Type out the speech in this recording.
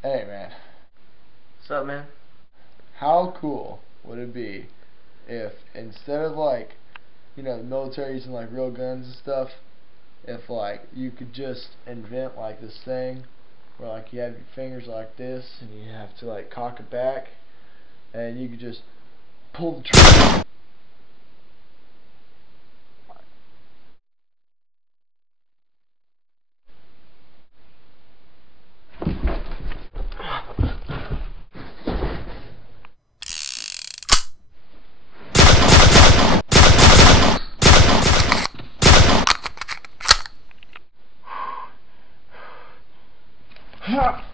Hey man, What's up, man? how cool would it be if instead of like, the military using like real guns and stuff, if like you could just invent like this thing where like you have your fingers like this and you have to like cock it back and you could just pull the trigger. Ha!